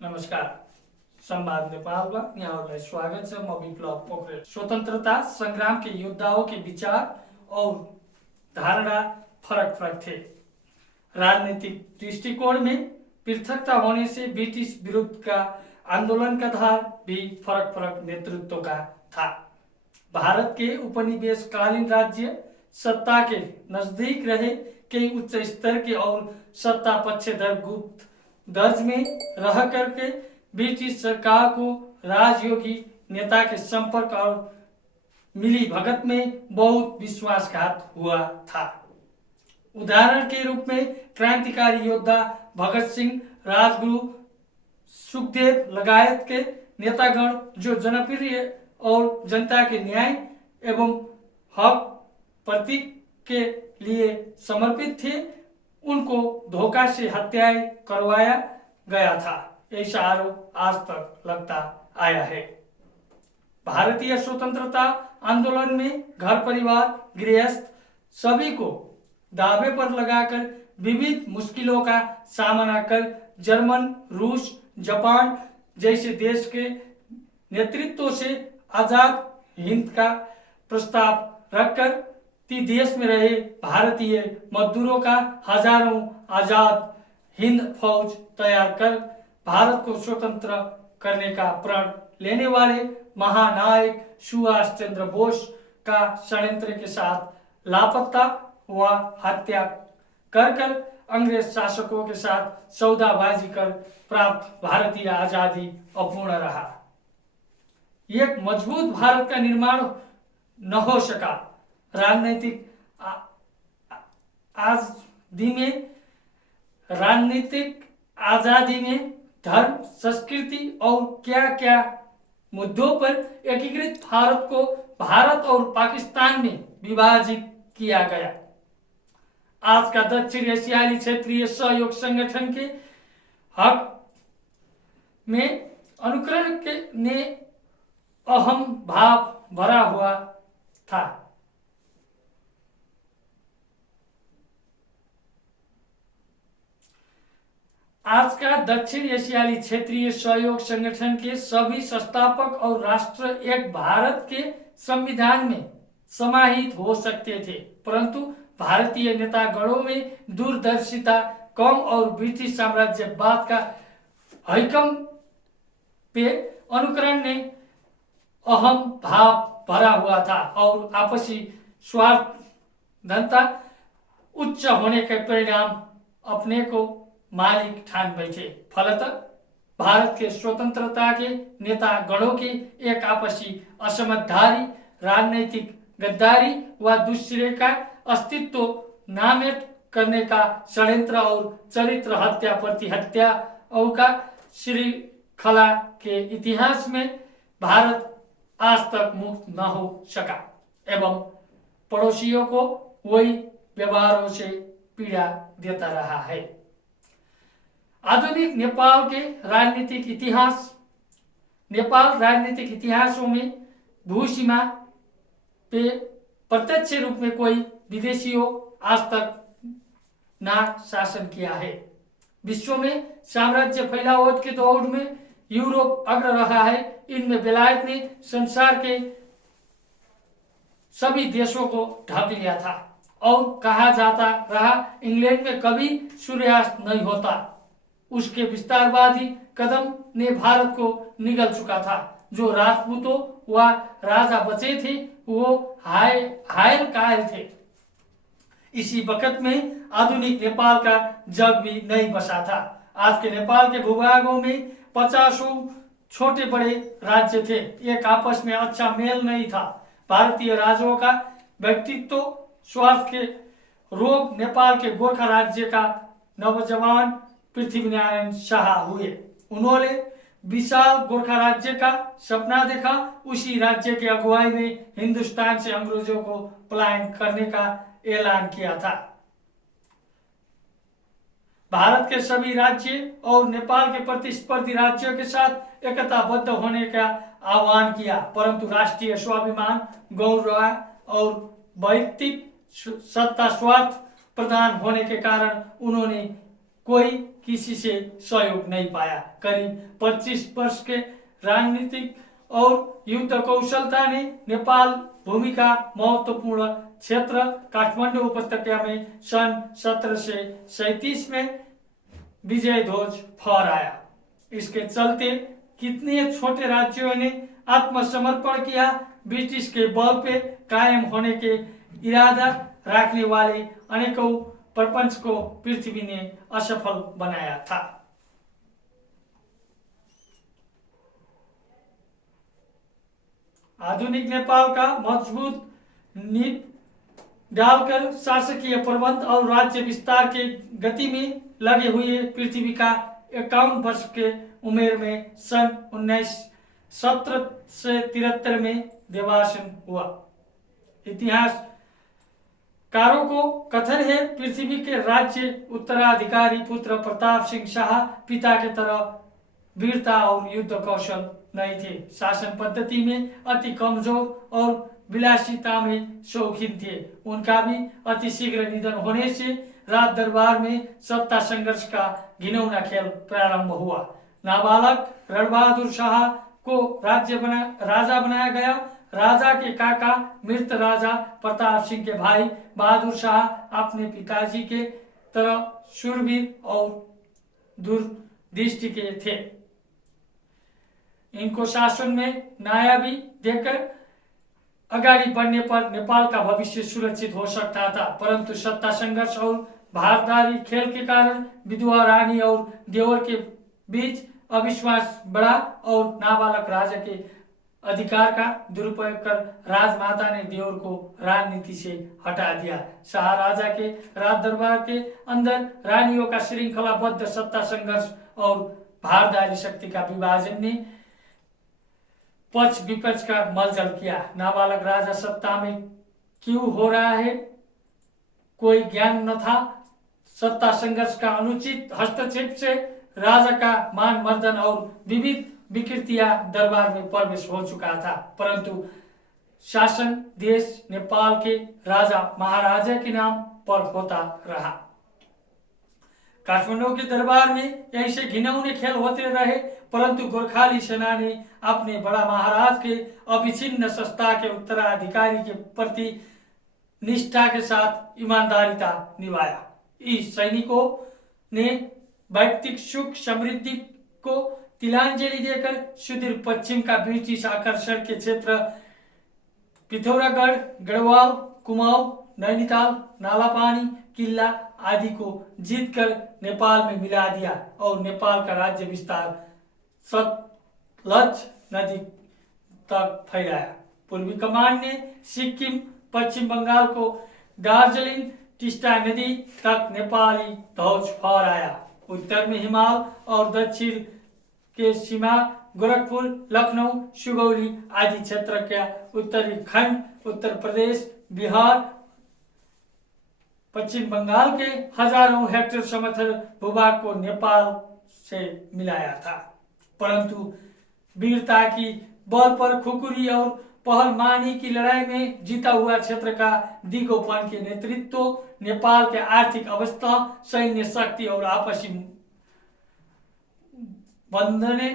नमस्कार। संवाद नेपालमा यहाँहरूलाई स्वागत छ। म विप्लव पोखरेल। स्वतन्त्रता संग्राम के योद्धाओं के विचार और धारणा फरक फरक थे। राजनीतिक दृष्टिकोण में पृथकता होने से ब्रिटिश विरुद्ध का आंदोलन का धार भी फरक फरक नेतृत्व का था। भारत के उपनिवेशकालीन राज्य सत्ता के नजदीक रहे कई उच्च स्तर के और सत्ता पक्षधर गुप्त दर्ज में रह करके ब्रिटिश सरकार को राजयोगी नेता के संपर्क और मिली भगत में बहुत विश्वासघात हुआ था। उदाहरण के रूप में क्रांतिकारी योद्धा भगत सिंह, राजगुरु, सुखदेव लगायत के नेतागण जो जनप्रिय और जनता के न्याय एवं हक प्रतीक के लिए समर्पित थे, उनको धोखा से हत्याएं करवाया गया था, ऐसा आरोप आज तक लगता आया है। भारतीय स्वतंत्रता आंदोलन में घर परिवार गृहस्थ सभी को दावे पर लगाकर विविध मुश्किलों का सामना कर जर्मन, रूस, जापान जैसे देश के नेतृत्व से आजाद हिंद का प्रस्ताव रखकर देश में रहे भारतीय मजदूरों का हजारों आजाद हिंद फौज तैयार कर भारत को स्वतंत्र करने का प्रण लेने वाले महानायक सुभाष चंद्र बोस का षड्यंत्र के साथ लापता व हत्या कर अंग्रेज शासकों के साथ सौदाबाजी कर प्राप्त भारतीय आजादी अपूर्ण रहा। एक मजबूत भारत का निर्माण न हो सका। राजनीतिक आजादी में धर्म, संस्कृति और क्या क्या मुद्दों पर एकीकृत भारत को भारत और पाकिस्तान में विभाजित किया गया। आज का दक्षिण एशियाई क्षेत्रीय सहयोग संगठन के हक में अनुकरण के ने अहम भाव भरा हुआ था। आज का दक्षिण एशियाई क्षेत्रीय सहयोग संगठन के सभी संस्थापक और राष्ट्र एक भारत के संविधान में समाहित हो सकते थे, परंतु भारतीय नेतागणों में दूरदर्शिता कम और ब्रिटिश साम्राज्यवाद का हैकम पे अनुकरण ने अहम भाव भरा हुआ था और आपसी स्वार्थधनता उच्च होने के परिणाम अपने को मालिक ठान बैठे। फलतः भारत के स्वतंत्रता के नेता गणों की एक आपसी असमझदारी, राजनीतिक गद्दारी व दूसरे का अस्तित्व नामेट करने का षड्यंत्र और चरित्र हत्या प्रति हत्या और का श्रृंखला के इतिहास में भारत आज तक मुक्त न हो सका एवं पड़ोसियों को वही व्यवहारों से पीड़ा देता रहा है। आधुनिक नेपाल राजनीतिक इतिहासों में भूसीमा पे प्रत्यक्ष रूप में कोई विदेशियों आज तक ना शासन किया है। विश्व में साम्राज्य फैलावट के दौर में यूरोप अग्र रहा है। इनमें बेलायत ने संसार के सभी देशों को ढक लिया था और कहा जाता रहा इंग्लैंड में कभी सूर्यास्त नहीं होता। उसके विस्तारवादी कदम ने भारत को निगल चुका था। जो राजपूतों व राजा बचे थे वो हायल कायल थे। इसी वक्त में आधुनिक नेपाल का जग भी नहीं बसा था। आज के नेपाल के भूभागों में 50 छोटे बड़े राज्य थे। एक आपस में अच्छा मेल नहीं था। भारतीय राजाओं का व्यक्तित्व स्वास्थ्य के रोग नेपाल के गोरखा राज्य का नवजवान पृथ्वीनारायण शाह हुए। उन्होंने विशाल गोरखा राज्य का सपना देखा। उसी राज्य की अगुवाई में हिंदुस्तान से अंग्रेजों को पलायन करने का ऐलान किया था। भारत के सभी राज्य और नेपाल के प्रतिस्पर्धी राज्यों के साथ एकताबद्ध होने का आह्वान किया, परंतु राष्ट्रीय स्वाभिमान, गौरव और वैयक्तिक सत्ता स्वार्थ प्रधान होने के कारण उन्होंने कोई किसी से सहयोग नहीं पाया। करीब 25 वर्ष के राजनीतिक और युद्ध कौशलता ने नेपाल भूमि का महत्वपूर्ण क्षेत्र काठमाडौँ उपत्यका में सन 1737 में विजय ध्वज फहराया। इसके चलते कितने छोटे राज्यों ने आत्मसमर्पण किया। ब्रिटिश के बल पे कायम होने के इरादा रखने वाले अनेकों प्रपंच को पृथ्वी ने असफल बनाया था। आधुनिक नेपाल का मजबूत नींव डालकर शासकीय प्रबंध और राज्य विस्तार के गति में लगे हुए पृथ्वी का 51 वर्ष के उम्र में सन 1773 में देवासन हुआ। इतिहासकारों को कथन है पृथ्वी के राज्य उत्तराधिकारी पुत्र प्रताप सिंह शाह पिता के तरह वीरता और युद्ध कौशल नहीं थे। शासन पद्धति में अति कमजोर और विलासिता में शौकीन थे। उनका भी अति शीघ्र निधन होने से राज दरबार में सत्ता संघर्ष का घिनौना खेल प्रारंभ हुआ। नाबालक रणबहादुर शाह को राजा बनाया गया। राजा के काका मृत राजा प्रताप सिंह के भाई बहादुर शाह अपने पिताजी के तरह शूरवीर और दूरदृष्टि के थे। इनको शासन में नायाबी देकर अगाडि बढ़ने पर नेपाल का भविष्य सुरक्षित हो सकता था, परंतु सत्ता संघर्ष और भारदारी खेल के कारण विधवा रानी और देवर के बीच अविश्वास बढ़ा और नाबालक राजा के अधिकार का दुरुपयोग कर राजमाता ने देवर को राजनीति से हटा दिया। शाह राजा के राज दरबार के अंदर रानियों का श्रृंखलाबद्ध सत्ता संघर्ष और भारदारी शक्ति का विभाजन ने पक्ष विपक्ष का मलजल किया। नाबालक राजा सत्ता में क्यों हो रहा है कोई ज्ञान न था। सत्ता संघर्ष का अनुचित हस्तक्षेप से राजा का मान मर्दन और विविध विकृतियां दरबार में प्रवेश हो चुका था, परंतु शासन देश नेपाल के राजा महाराजा के नाम पर होता रहा। काठमाडौँ के दरबार में ऐसे घिनौने खेल होते रहे, परंतु गोरखाली सेना ने अपने बड़ा महाराज के अविच्छिन्न सत्ता के उत्तराधिकारी के प्रति निष्ठा के साथ ईमानदारीता निभाया। इस सैनिकों ने वैयक्तिक सुख समृद्धि को तिलांजलि देकर सुदूर पश्चिम का ब्रिटिश आकर्षण के क्षेत्र पिथौरागढ़, गढ़वाल, कुमाऊं, नैनीताल, नालापानी, किल्ला आदि को जीतकर नेपाल में मिला दिया और नेपाल का राज्य विस्तार सतलज नदी तक फैलाया। पूर्वी कमान ने सिक्किम, पश्चिम बंगाल को दार्जिलिंग, टिस्टा नदी तक नेपाली ध्वज फहराया। उत्तर में हिमाल और दक्षिण के सीमा गोरखपुर, लखनऊ, सुगौली आदि क्षेत्र का उत्तरी खंड, उत्तर प्रदेश, बिहार, पश्चिम बंगाल के हजारों हेक्टेयर समतल भूभाग को नेपाल से मिलाया था, परंतु वीरता की बल पर खुकुरी और पहलमानी की लड़ाई में जीता हुआ क्षेत्र का दिगोपन के नेतृत्व नेपाल के आर्थिक अवस्था, सैन्य शक्ति और आपसी बंधने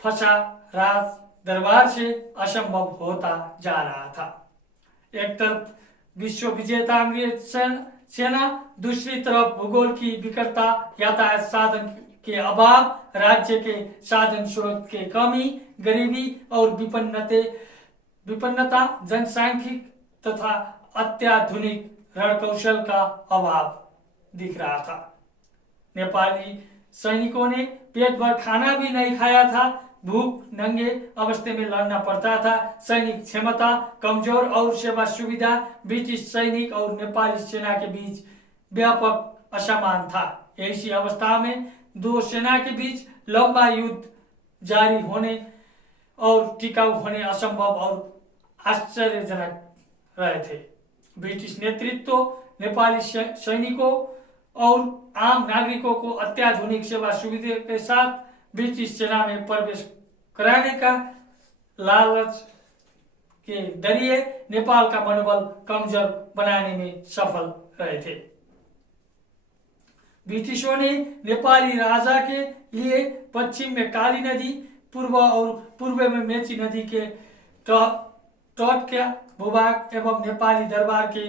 फंसा राज दरबार से असंभव होता जा रहा था। एक तरफ विश्व विजेता अंग्रेज सेना, दूसरी तरफ भूगोल की विकटता, यातायात साधन के अभाव, राज्य के साधन स्रोत के कमी, गरीबी और विपन्नता, जनसांख्यिक तथा अत्याधुनिक रणकौशल का अभाव दिख रहा था। नेपाली सैनिकों ने पेट भर खाना भी नहीं खाया था, भूख नंगे अवस्थे में लड़ना पड़ता था। सैनिक क्षमता कमजोर और सेवा सुविधा ब्रिटिश सैनिक और नेपाली सेना के बीच व्यापक असमान था। ऐसी अवस्था में दो सेना के बीच लंबा युद्ध जारी होने और टिकाऊ होने असंभव और आश्चर्यजनक रहे थे। ब्रिटिश नेतृत्व नेपाली सैनिकों और आम नागरिकों को अत्याधुनिक सेवा सुविधा के साथ ब्रिटिश सेना में प्रवेश कराने का लालच के जरिए नेपाल का मनोबल कमजोर बनाने में सफल रहे थे। ब्रिटिशों ने नेपाली राजा के लिए पश्चिम में काली नदी, पूर्व में मेची नदी के तट का भूभाग एवं नेपाली दरबार के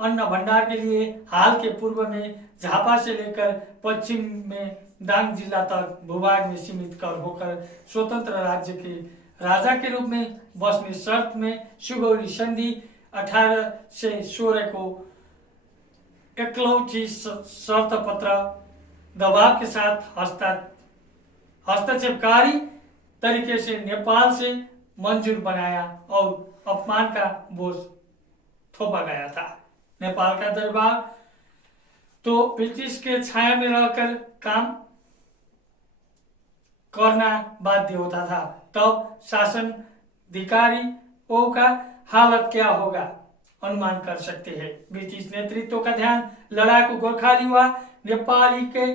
अन्न भंडार के लिए हाल के पूर्व में झापा से लेकर पश्चिम में दाङ जिला तक भूभाग में सीमित कर होकर स्वतंत्र राज्य के राजा के रूप में बसने शर्त में सुगौली संधि 1816 को एकलौटी शर्त पत्र दबाव के साथ हस्तक्षेपकारी तरीके से नेपाल से मंजूर बनाया और अपमान का बोझ थोपा गया था। नेपाल का दरबार तो ब्रिटिश के छाया में रहकर काम करना बाध्य होता था। तब शासन अधिकारियों का हालत क्या होगा अनुमान कर सकते हैं। ब्रिटिश नेतृत्व का ध्यान लड़ाकू गोरखाली व नेपाली के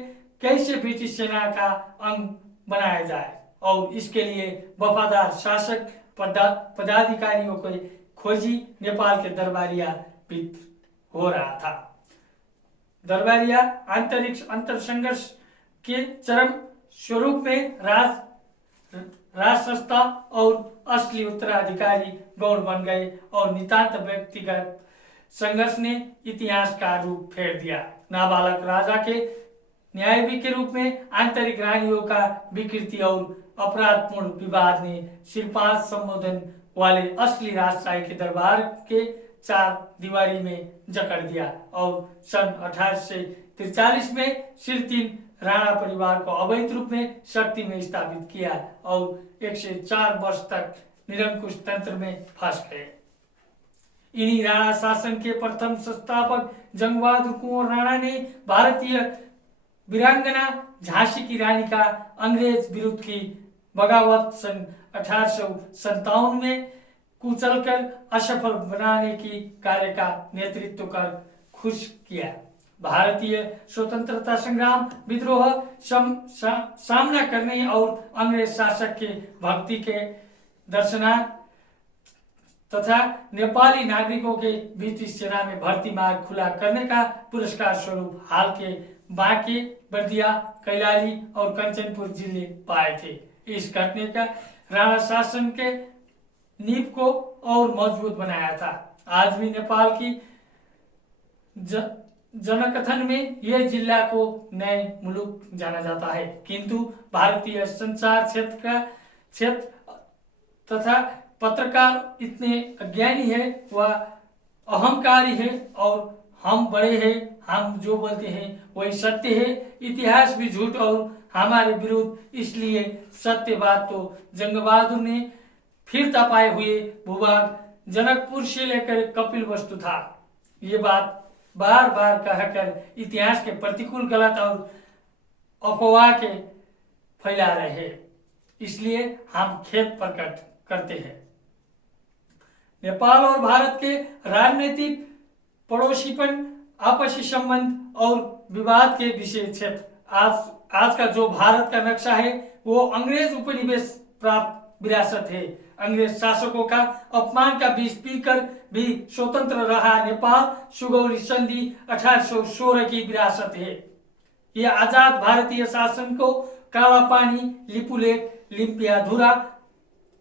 कैसे ब्रिटिश सेना का अंग बनाया जाए और इसके लिए वफादार शासक पदाधिकारियों को खोजी नेपाल के दरबारिया वित्त हो रहा था। दरबारिया अंतर संघर्ष के चरम स्वरूप में राजसत्ता और असली उत्तराधिकारी गौण बन गए और नितांत व्यक्तिगत संघर्ष ने इतिहास का रूप फेर दिया। नाबालक राजा के न्यायाधीश के रूप में आंतरिक रानियों का विकृति और अपराधपूर्ण विवाद ने सिर्फ 5 संबोधन वाले असली राजशाही के दरबार के 4 दीवारी में जकड़ दिया और सन 1843 में सिर्फ 3 राणा परिवार को अवैध रूप में शक्ति में स्थापित किया और 104 वर्ष तक निरंकुश तंत्र में फंस गए। इन्हीं राणा शासन के प्रथम संस्थापक जंग बहादुर कुंवर राणा ने भारतीय वीरांगना झांसी की रानी का अंग्रेज विरुद्ध की बगावत सन 1857 में कुचलकर असफल बनाने की कार्य का नेतृत्व कर खुश किया। भारतीय स्वतंत्रता संग्राम विद्रोह सामना करने और अंग्रेज शासक के भक्ति के दर्शना तथा नेपाली नागरिकों के ब्रिटिश सेना में भर्ती मार्ग खुला करने का पुरस्कार स्वरूप हाल के बांके, बर्दिया, कैलाली और कंचनपुर जिले पाए थे। इस घटने का राणा शासन के नींव को और मजबूत बनाया था। आज भी नेपाल की जनकथन में यह जिला को नए मुलुक जाना जाता है, किंतु भारतीय संचार क्षेत्र तथा पत्रकार इतने अज्ञानी है व अहंकारी है और हम बड़े हैं, हम जो बोलते हैं वही सत्य है। इतिहास भी झूठ और हमारे विरुद्ध, इसलिए सत्य बात तो जंग बहादुर ने फिर तपाए हुए भूभाग जनकपुर से लेकर कपिल वस्तु था। ये बात बार बार कहकर इतिहास के प्रतिकूल, गलत और अफवाह के फैला रहे हैं, इसलिए हम खेद प्रकट करते हैं। नेपाल और भारत के राजनीतिक पड़ोसीपन, आपसी संबंध और विवाद के विषय क्षेत्र आज का जो भारत का नक्शा है वो अंग्रेज उपनिवेश प्राप्त विरासत है। अंग्रेज शासकों का अपमान का बीज पीकर भी स्वतंत्र रहा नेपाल सुगौली संधि 1816 की विरासत है। यह आजाद भारतीय शासन को काला पानी, लिपुलेख, लिम्पियाधुरा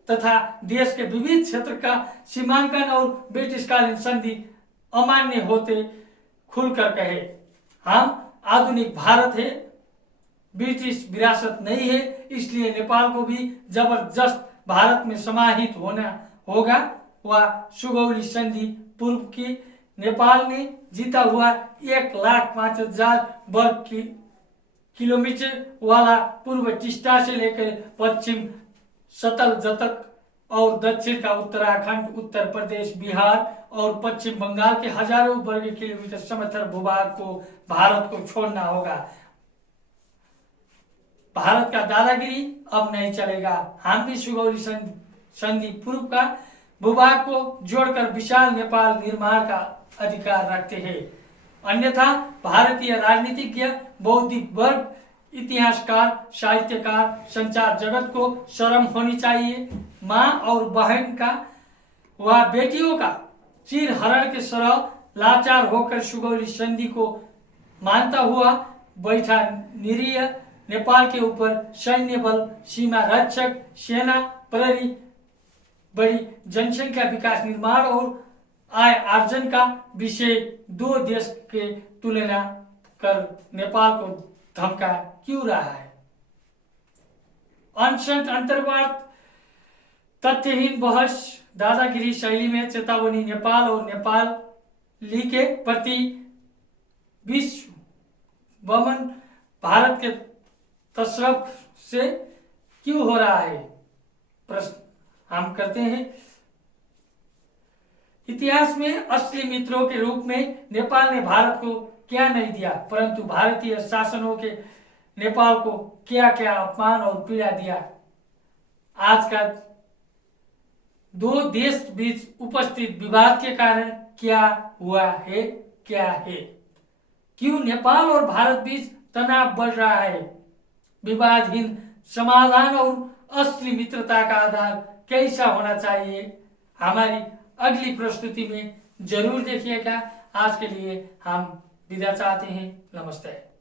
तथा देश के विविध क्षेत्र का सीमांकन और ब्रिटिशकालीन संधि अमान्य होते खुलकर कहे, हम आधुनिक भारत है, ब्रिटिश विरासत नहीं है, इसलिए नेपाल को भी जबरदस्त भारत में समाहित होना होगा। वह सुगौली संधि पूर्व की नेपाल ने जीता हुआ 1,05,000 वर्ग किलोमीटर वाला पूर्व टिस्टा से लेकर पश्चिम सतलज तक और दक्षिण का उत्तराखंड, उत्तर प्रदेश, बिहार और पश्चिम बंगाल के हजारों वर्ग किलोमीटर समतल भूभाग को भारत को छोड़ना होगा। भारत का दादागिरी अब नहीं चलेगा। हम भी सुगौली संधि पूर्व का भूभाग को जोड़कर विशाल नेपाल निर्माण का अधिकार रखते हैं। अन्यथा भारतीय राजनीतिज्ञ, बौद्धिक वर्ग, इतिहासकार, साहित्यकार, संचार जगत को शर्म होनी चाहिए। माँ और बहन का व बेटियों का चीर हरण के सरह लाचार होकर सुगौली संधि को मानता हुआ बैठा निरीह नेपाल के ऊपर सैन्य बल, सीमा रक्षक, सेना, प्रहरी, बड़ी जनसंख्या, विकास, निर्माण और आय आर्जन का विषय दो देश के तुलना कर नेपाल को धमका क्यों रहा है? अनशन अंतर्वार्ता, तथ्यहीन बहस, दादागिरी शैली में चेतावनी। नेपाल और नेपाली के प्रति विश्व वमन भारत के तरफ से क्यों हो रहा है? प्रश्न हम करते हैं। इतिहास में असली मित्रों के रूप में नेपाल ने भारत को क्या नहीं दिया, परंतु भारतीय शासनों के नेपाल को क्या क्या अपमान और पीड़ा दिया। आज का दो देश बीच उपस्थित विवाद के कारण क्या हुआ है, क्या है? क्यों नेपाल और भारत बीच तनाव बढ़ रहा है? विवादहीन समाधान और असली मित्रता का आधार कैसा होना चाहिए? हमारी अगली प्रस्तुति में जरूर देखिएगा। आज के लिए हम विदा चाहते हैं। नमस्ते।